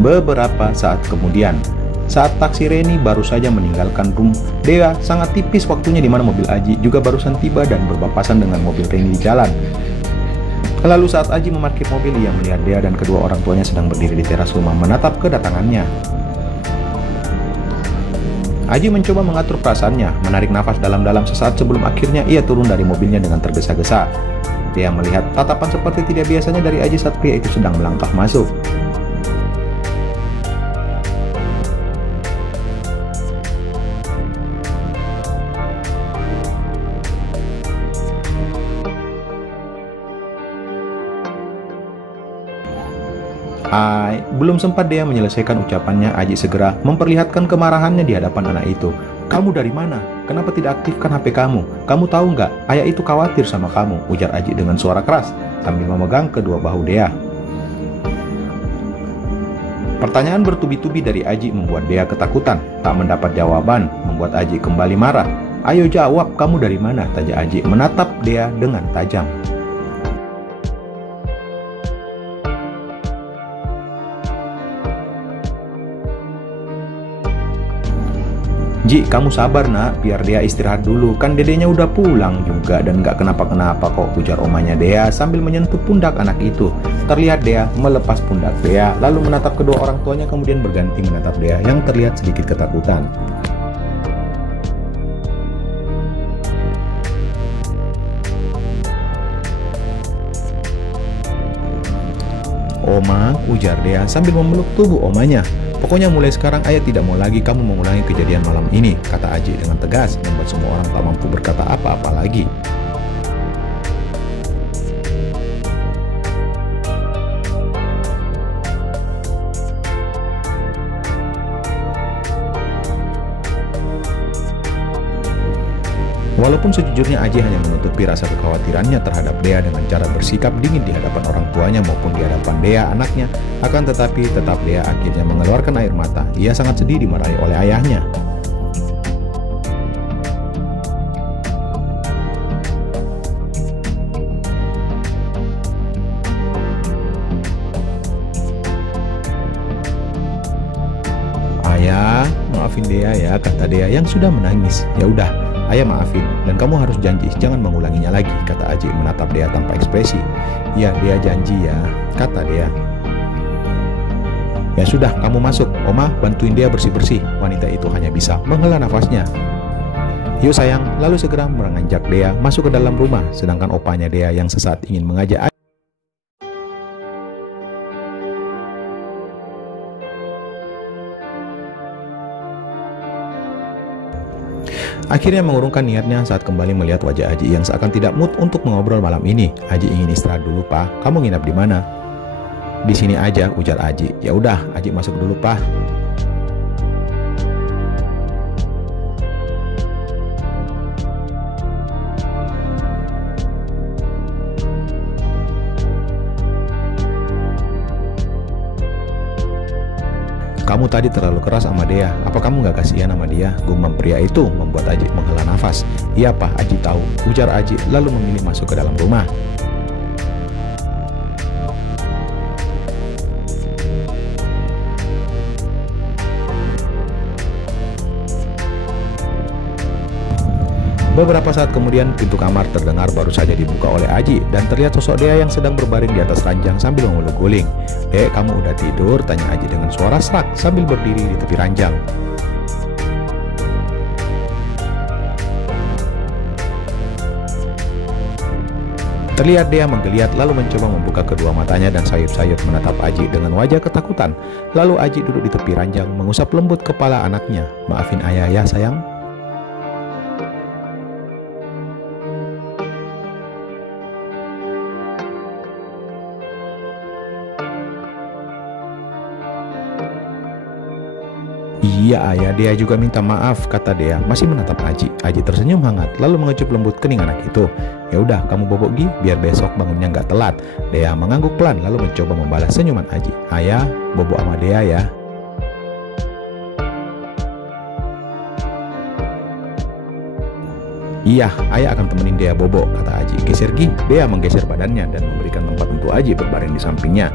Beberapa saat kemudian, saat taksi Reni baru saja meninggalkan room Dea, sangat tipis waktunya di mana mobil Aji juga barusan tiba dan berpapasan dengan mobil Reni di jalan. Lalu saat Aji memarkir mobil, ia melihat Dea dan kedua orang tuanya sedang berdiri di teras rumah menatap kedatangannya. Aji mencoba mengatur perasaannya, menarik nafas dalam-dalam sesaat sebelum akhirnya ia turun dari mobilnya dengan tergesa-gesa. Dia melihat tatapan seperti tidak biasanya dari Aji saat pria itu sedang melangkah masuk. Belum sempat dia menyelesaikan ucapannya, Aji segera memperlihatkan kemarahannya di hadapan anak itu. "Kamu dari mana? Kenapa tidak aktifkan HP kamu? Kamu tahu nggak? Ayah itu khawatir sama kamu," ujar Aji dengan suara keras sambil memegang kedua bahu Dea. Pertanyaan bertubi-tubi dari Aji membuat Dea ketakutan. Tak mendapat jawaban, membuat Aji kembali marah. "Ayo jawab, kamu dari mana?" tanya Aji menatap Dea dengan tajam. "Ji, kamu sabar nak, biar Dea istirahat dulu, kan dedenya udah pulang juga dan nggak kenapa-kenapa kok," ujar omanya Dea sambil menyentuh pundak anak itu. Terlihat Dea melepas pundak Dea, lalu menatap kedua orang tuanya, kemudian berganti menatap Dea yang terlihat sedikit ketakutan. "Oma," ujar Dea sambil memeluk tubuh omanya. "Pokoknya mulai sekarang ayah tidak mau lagi kamu mengulangi kejadian malam ini," kata Aji dengan tegas, membuat semua orang tak mampu berkata apa-apa lagi. Walaupun sejujurnya Aji hanya menutupi rasa kekhawatirannya terhadap Dea dengan cara bersikap dingin di hadapan orang tuanya maupun di hadapan Dea anaknya, akan tetapi tetap Dea akhirnya mengeluarkan air mata. Ia sangat sedih dimarahi oleh ayahnya. "Ayah, maafin Dea ya," kata Dea yang sudah menangis. "Ya udah, ayah maafin, dan kamu harus janji jangan mengulanginya lagi," kata Aji menatap Dea tanpa ekspresi. "Ya, Dea janji ya," kata Dea. "Ya sudah, kamu masuk. Oma, bantuin Dea bersih-bersih." Wanita itu hanya bisa menghela nafasnya. "Yuk sayang," lalu segera mengajak Dea masuk ke dalam rumah, sedangkan opanya Dea yang sesaat ingin mengajak akhirnya mengurungkan niatnya saat kembali melihat wajah Aji yang seakan tidak mood untuk mengobrol malam ini. "Aji ingin istirahat dulu, Pak. Kamu nginap di mana?" "Di sini aja," ujar Aji. "Ya udah, Aji masuk dulu, Pak." "Kamu tadi terlalu keras sama Dea. Apa kamu nggak kasihan sama dia?" gumam pria itu membuat Aji menghela nafas. "Iya Pak, Aji tahu," ujar Aji lalu memilih masuk ke dalam rumah. Beberapa saat kemudian, pintu kamar terdengar baru saja dibuka oleh Aji dan terlihat sosok Dea yang sedang berbaring di atas ranjang sambil mengulik guling. "Dek, kamu udah tidur?" tanya Aji dengan suara serak sambil berdiri di tepi ranjang. Terlihat Dea menggeliat lalu mencoba membuka kedua matanya dan sayup-sayup menatap Aji dengan wajah ketakutan. Lalu Aji duduk di tepi ranjang mengusap lembut kepala anaknya. "Maafin ayah ya sayang." "Iya ayah, Dea juga minta maaf," kata Dea masih menatap Aji. Aji tersenyum hangat lalu mengecup lembut kening anak itu. "Ya udah, kamu bobok Gi, biar besok bangunnya nggak telat." Dea mengangguk pelan lalu mencoba membalas senyuman Aji. "Ayah, bobok sama Dea ya." "Iya, ayah akan temenin Dea bobo," kata Aji. "Geser Gi." Dea menggeser badannya dan memberikan tempat untuk Aji berbaring di sampingnya.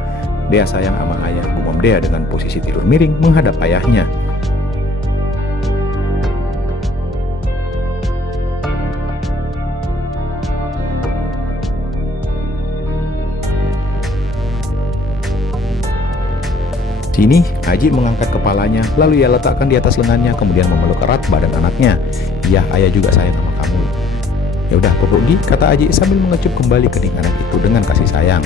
Dea sayang sama ayah, gumam Dea dengan posisi tidur miring menghadap ayahnya. Sini, Aji mengangkat kepalanya, lalu ia letakkan di atas lengannya, kemudian memeluk erat badan anaknya. Iya, ayah juga sayang sama kamu. Ya udah, pergi, kata Aji sambil mengecup kembali kening anak itu dengan kasih sayang.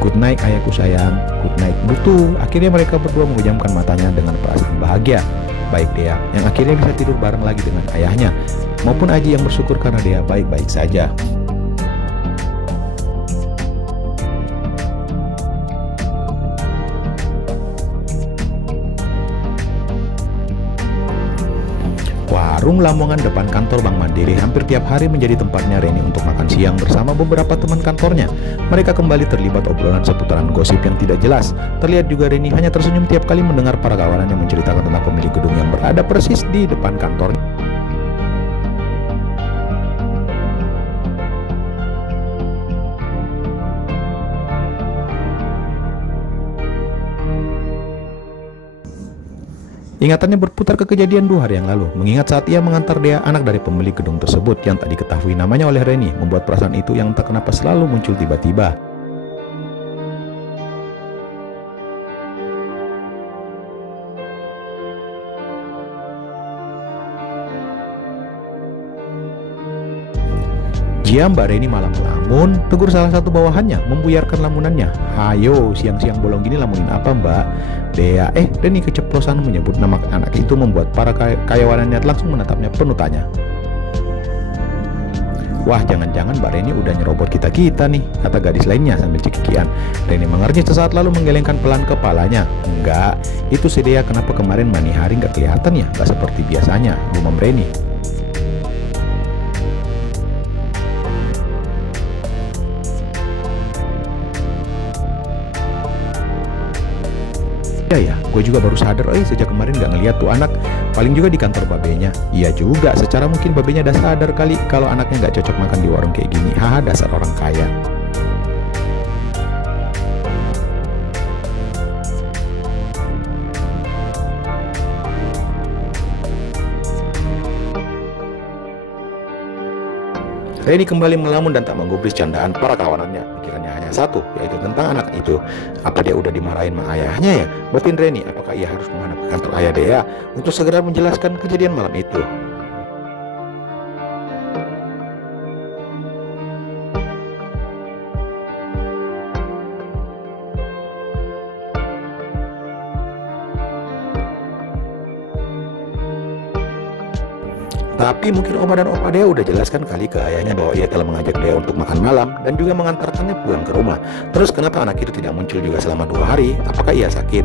Good night ayahku sayang, good night Butu. Akhirnya mereka berdua memejamkan matanya dengan perasaan bahagia. Baik Dea yang akhirnya bisa tidur bareng lagi dengan ayahnya, maupun Aji yang bersyukur karena Dea baik-baik saja. Warung Lamongan depan kantor Bank Mandiri hampir tiap hari menjadi tempatnya Reni untuk makan siang bersama beberapa teman kantornya. Mereka kembali terlibat obrolan seputaran gosip yang tidak jelas. Terlihat juga Reni hanya tersenyum tiap kali mendengar para kawanannya menceritakan tentang pemilik gedung yang berada persis di depan kantornya. Ingatannya berputar ke kejadian 2 hari yang lalu, mengingat saat ia mengantar Dea, anak dari pemilik gedung tersebut yang tak diketahui namanya oleh Reni, membuat perasaan itu yang tak kenapa selalu muncul tiba-tiba. Jam Mbak Reni malah melamun, tegur salah satu bawahannya, membuyarkan lamunannya. Hayo, siang-siang bolong gini lamunin apa Mbak? Dea, Reni keceplosan menyebut nama anak itu membuat para karyawannya langsung menatapnya penuh tanya. Wah, jangan-jangan Mbak Reni udah nyerobot kita-kita nih, kata gadis lainnya sambil cekikian. Reni mengernyit sesaat lalu menggelengkan pelan kepalanya. Enggak, itu si Dea kenapa kemarin mani hari nggak kelihatan ya, nggak seperti biasanya, gumam Reni. Ya, gue juga baru sadar, sejak kemarin gak ngeliat tuh anak, paling juga di kantor babenya. Iya juga, secara mungkin babenya udah sadar kali kalau anaknya gak cocok makan di warung kayak gini. Haha, dasar orang kaya. Reni kembali melamun dan tak menggubris candaan para kawanannya. Pikirannya hanya satu, yaitu tentang anak itu. Apa dia udah dimarahin sama ayahnya ya? Batin Reni, apakah ia harus menghadap ke kantor ayah Dea untuk segera menjelaskan kejadian malam itu? Tapi mungkin Oma dan Opa Dea udah jelaskan kali ke ayahnya bahwa ia telah mengajak Dea untuk makan malam dan juga mengantarkannya pulang ke rumah. Terus kenapa anak itu tidak muncul juga selama 2 hari? Apakah ia sakit?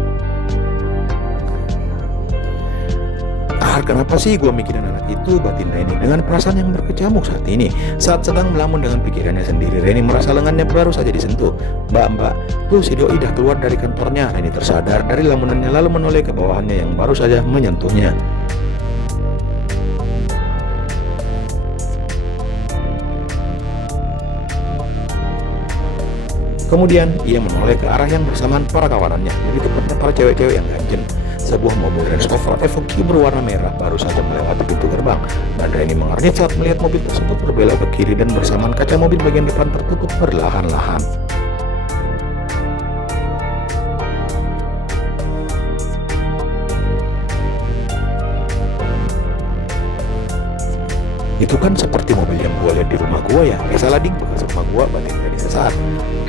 Kenapa sih gue mikirin anak itu, batin Reni dengan perasaan yang berkecamuk saat ini. Saat sedang melamun dengan pikirannya sendiri, Reni merasa lengannya baru saja disentuh. Mbak, tuh si Doi dah keluar dari kantornya. Reni tersadar dari lamunannya lalu menoleh ke bawahannya yang baru saja menyentuhnya. Kemudian ia menoleh ke arah yang bersamaan para kawanannya, lebih tepatnya para cewek-cewek yang ganjen. Sebuah mobil Range Rover Evoque berwarna merah baru saja melewati pintu gerbang, dan Reni mengernyit saat melihat mobil tersebut berbelok ke kiri dan bersamaan kaca mobil bagian depan tertutup perlahan-lahan. Itu kan seperti mobil yang gue lihat di rumah gue ya. Salah ding, bekas rumah gue, batin Reni sesaat.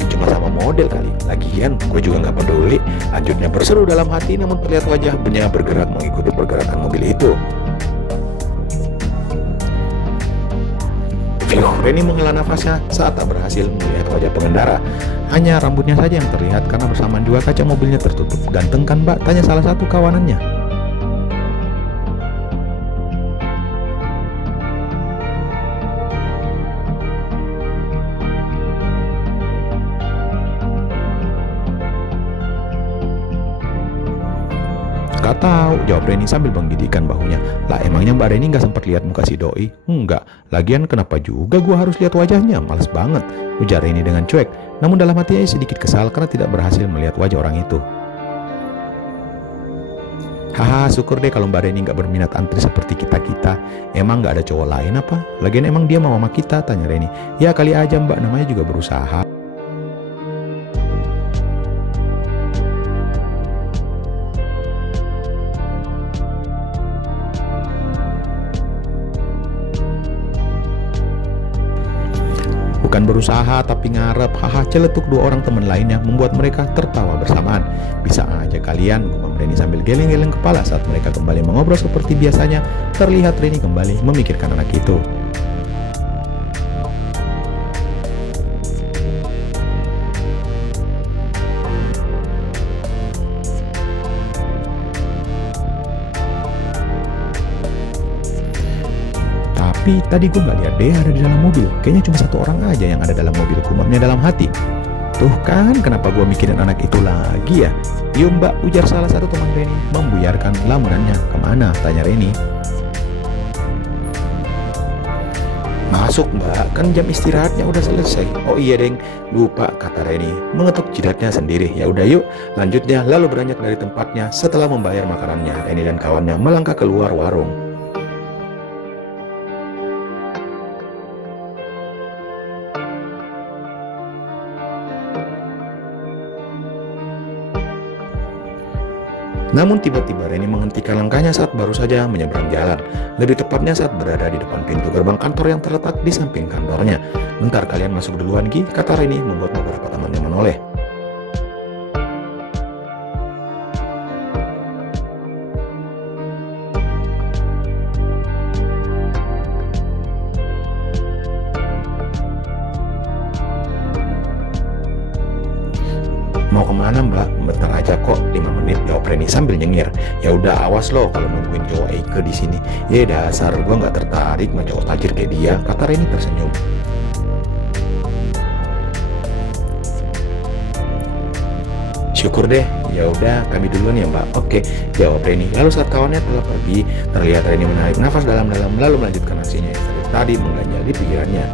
Cuma sama model kali. Lagian gue juga nggak peduli. Lanjutnya berseru dalam hati, namun terlihat wajahnya bergerak mengikuti pergerakan mobil itu. Reni menghela nafasnya saat tak berhasil melihat wajah pengendara. Hanya rambutnya saja yang terlihat karena bersamaan juga kaca mobilnya tertutup. Ganteng kan Mbak? Tanya salah satu kawanannya. jawab Reni sambil menggigitkan bahunya. Lah emangnya Mbak Reni nggak sempat lihat muka si doi? Enggak, lagian kenapa juga gua harus lihat wajahnya? Males banget, ujar Reni dengan cuek. Namun dalam hatinya sedikit kesal karena tidak berhasil melihat wajah orang itu. Haha, syukur deh kalau Mbak Reni nggak berminat antri seperti kita-kita. Emang nggak ada cowok lain apa? Lagian emang dia mau sama kita, tanya Reni. Ya kali aja Mbak, namanya juga berusaha. Bukan berusaha tapi ngarep, haha, celetuk dua orang teman lainnya membuat mereka tertawa bersamaan. Bisa aja kalian, gumam Reni sambil geleng-geleng kepala saat mereka kembali mengobrol seperti biasanya. Terlihat Reni kembali memikirkan anak itu. Tapi tadi gue nggak lihat Dea ada di dalam mobil. Kayaknya cuma satu orang aja yang ada dalam mobil, gumamnya dalam hati. Tuh kan, kenapa gue mikirin anak itu lagi ya? Yuk Mbak, ujar salah satu teman Reni membuyarkan lamunannya. Kemana? Tanya Reni. Masuk Mbak, kan jam istirahatnya udah selesai. Oh iya deng, lupa, kata Reni mengetuk jidatnya sendiri. Ya udah yuk, lanjutnya. Lalu beranjak dari tempatnya setelah membayar makanannya. Reni dan kawannya melangkah keluar warung. Namun tiba-tiba Reni menghentikan langkahnya saat baru saja menyeberang jalan. Lebih tepatnya saat berada di depan pintu gerbang kantor yang terletak di samping kantornya. Bentar, kalian masuk duluan Gi, kata Reni membuat beberapa temannya menoleh. Mau kemana Mbak? Bentar aja kok, 5 menit, jawab Reni sambil nyengir. Ya udah, awas loh kalau nungguin cowok Eike di sini. Ya dasar, gua nggak tertarik sama cowok tajir kayak dia, kata Reni tersenyum. Syukur deh, ya udah kami duluan ya Mbak. Oke, jawab Reni. Lalu saat kawannya telah pergi, terlihat Reni menarik nafas dalam-dalam lalu melanjutkan aksinya yang tadi mengganjal di pikirannya.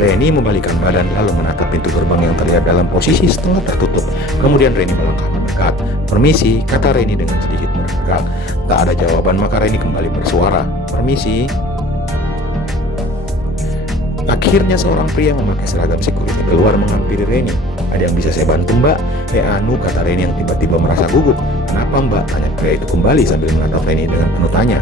Reni membalikkan badan lalu menatap pintu gerbang yang terlihat dalam posisi setengah tertutup. Kemudian Reni melangkah mendekat. Permisi, kata Reni dengan sedikit merenggang. Tak ada jawaban maka Reni kembali bersuara. Permisi. Akhirnya seorang pria memakai seragam security keluar menghampiri Reni. Ada yang bisa saya bantu Mbak? Anu, kata Reni yang tiba-tiba merasa gugup. Kenapa Mbak? Tanya pria itu kembali sambil menatap Reni dengan penuh tanya.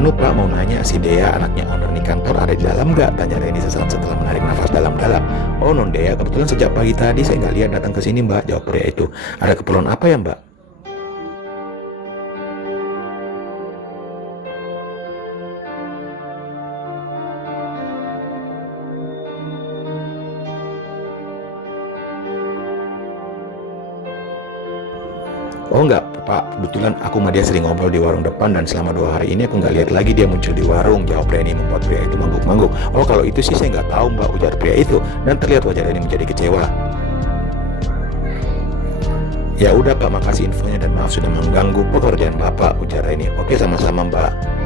Anu Pak, mau nanya si Dea anaknya owner di kantor ada di dalam nggak? Tanya Reni sesaat setelah menarik nafas dalam-dalam. Oh non Dea, kebetulan sejak pagi tadi saya nggak lihat datang ke sini Mbak, jawab pria itu. Ada keperluan apa ya Mbak? Oh enggak Pak, kebetulan aku sama dia sering ngobrol di warung depan dan selama 2 hari ini aku nggak lihat lagi dia muncul di warung, jawab Reni membuat pria itu mangguk-mangguk. Oh kalau itu sih saya nggak tahu Mbak, ujar pria itu dan terlihat wajah Reni menjadi kecewa. Ya udah Pak, makasih infonya dan maaf sudah mengganggu pekerjaan Bapak, ujar Reni. Oke sama-sama Mbak.